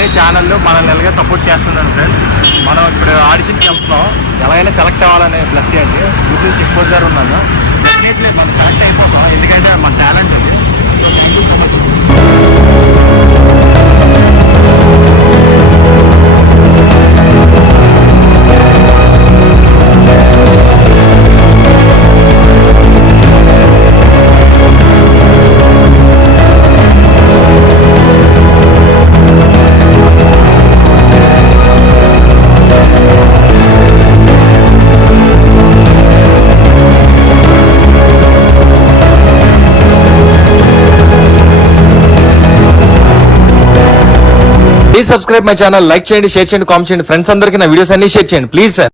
అన్ని ఛానళ్ళు మనల్ని ఎలాగే సపోర్ట్ చేస్తున్నాను ఫ్రెండ్స్. మనం ఇప్పుడు ఆడిషన్కి వెళ్తున్నాం, ఎలాగైనా సెలెక్ట్ అవ్వాలని ప్లస్ చేయండి. యూట్యూబ్ చెప్పుకోసారి ఉన్నాను, డెఫినెట్లీ మనం సెలెక్ట్ అయిపోతాం, ఎందుకంటే మన టాలెంట్ అది. So thank you so much. Please subscribe my channel, like చేయండి, షేర్ చేయండి, కామెంట్ చేయండి, ఫ్రెండ్స్ అందరికీ నా వీడియోస్ అన్ని షేర్ చేయండి ప్లీజ్ సార్.